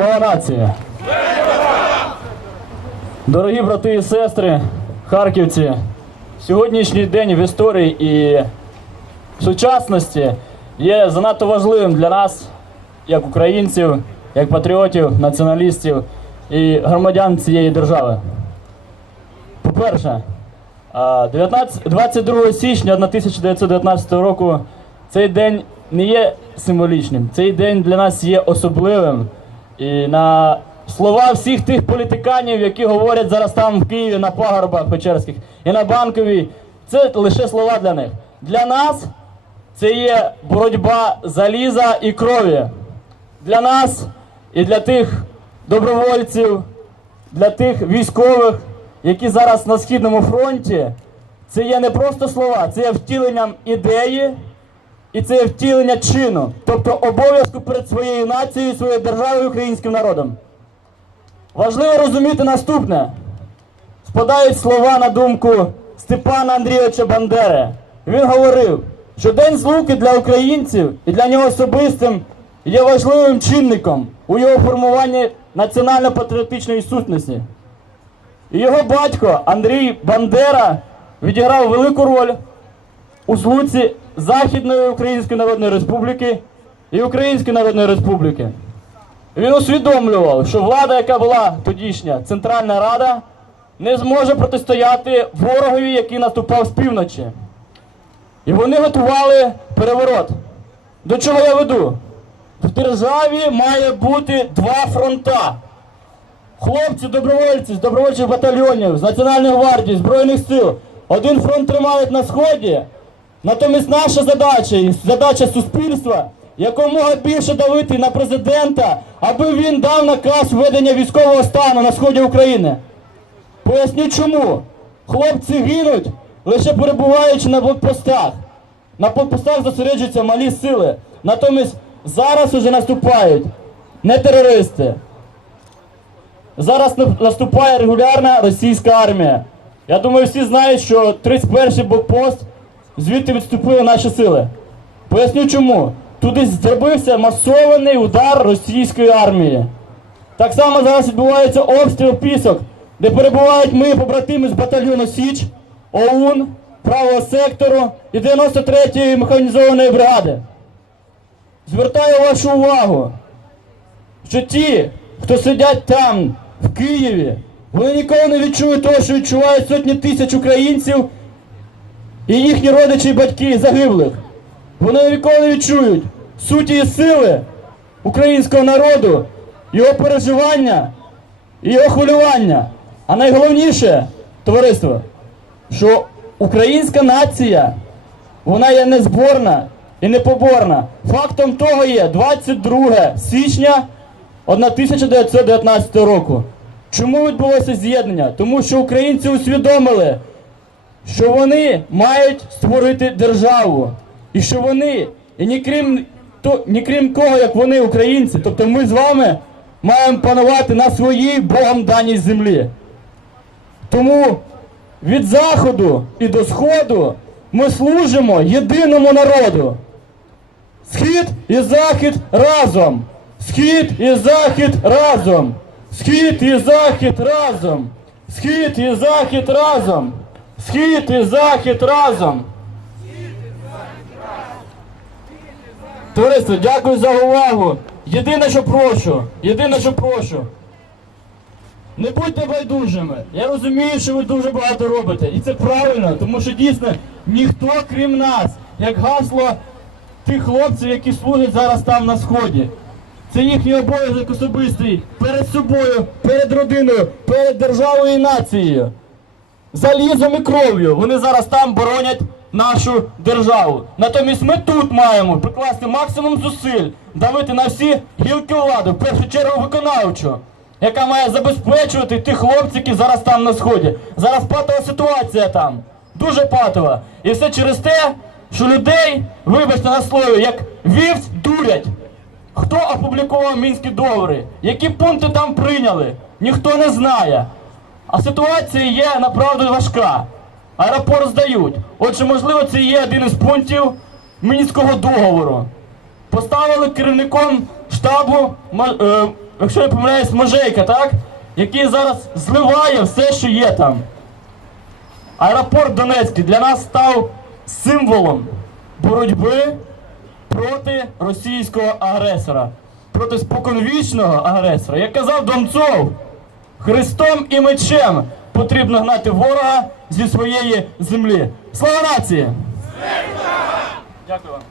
Слава нації! Дорогі брати і сестри, харківці, сьогоднішній день в історії і в сучасності є занадто важливим для нас, як українців, як патріотів, націоналістів і громадян цієї держави. По-перше, а, 19 22 січня 1919 року цей день не є символічним. Цей день для нас є особливим. І на слова всіх тих політиканів, які говорять зараз там в Києві на пагорбах Печерських і на банковій, це лише слова для них. Для нас це є боротьба заліза і крові. Для нас і для тих добровольців, для тих військових, які зараз на східному фронті, це є не просто слова, це є втіленням ідеї і це втілення чину, тобто обов'язку перед своєю нацією, своєю державою, українським народом. Важливо розуміти наступне. Спадають слова на думку Степана Андрійовича Бандери. Він говорив, що День злуки для українців і для нього особистим є важливим чинником у його формуванні національно-патріотичної сутності. І його батько Андрій Бандера відіграв велику роль у злуці Західної Української Народної Республіки і Української Народної Республіки. Він усвідомлював, що влада, яка була тодішня Центральна Рада, не зможе протистояти ворогові, який наступав з півночі. І вони готували переворот. До чого я веду? В державі має бути два фронта. Хлопці, добровольці з добровольчих батальйонів, з Національної гвардії, Збройних сил. Один фронт тримають на сході. Натомість наша задача і задача суспільства якомога більше давити на президента, аби він дав наказ введення військового стану на сході України. Поясню чому. Хлопці гинуть, лише перебуваючи на блокпостах. На блокпостах зосереджуються малі сили. Натомість зараз уже наступають не терористи. Зараз на- наступає регулярна російська армія. Я думаю, всі знають, що 31-й блокпост звідти відступили наші сили. Поясню чому. Туди зробився масований удар російської армії. Так само зараз відбувається обстріл пісок, де перебувають мої побратими з батальйону Січ, ОУН, правого сектору і 93-ї механізованої бригади. Звертаю вашу увагу, що ті, хто сидять там, в Києві, вони ніколи не відчують того, що відчувають сотні тисяч українців і їхні родичі і батьки загиблих. Вони ніколи не відчують суті і сили українського народу, його переживання і його хвилювання. А найголовніше, товариство, що українська нація, вона є незборна і непоборна. Фактом того є 22 січня 1919 року. Чому відбулося з'єднання? Тому що українці усвідомили, що вони мають створити державу. І що вони, і ні крім, то, ні крім кого, як вони, українці, тобто ми з вами маємо панувати на своїй Богом даній землі. Тому від заходу і до сходу ми служимо єдиному народу. Схід і захід разом. Схід і захід разом. Схід і захід разом. Схід і захід разом. Схід і захід разом. Товариство, дякую за увагу. Єдине, що прошу, єдине, що прошу. Не будьте байдужими. Я розумію, що ви дуже багато робите. І це правильно, тому що дійсно ніхто, крім нас, як гасло тих хлопців, які служать зараз там на сході. Це їхній обов'язок особистий перед собою, перед родиною, перед державою і нацією. Залізом і кров'ю вони зараз там боронять нашу державу. Натомість ми тут маємо прикласти максимум зусиль, давити на всі гілки влади, в першу чергу виконавчу, яка має забезпечувати тих хлопців, які зараз там на сході. Зараз патова ситуація там. Дуже патова. І все через те, що людей, вибачте на слові, як вівць дурять. Хто опублікував мінські договори? Які пункти там прийняли? Ніхто не знає. А ситуація є направду важка. Аеропорт здають. Отже, можливо, це є один із пунктів мінського договору. Поставили керівником штабу е, якщо не помиляюсь, Можейка, так? Який зараз зливає все, що є там. Аеропорт Донецький для нас став символом боротьби проти російського агресора, проти споконвічного агресора. Як казав Донцов, Христом і мечем потрібно гнати ворога зі своєї землі. Слава нації! Дякую вам.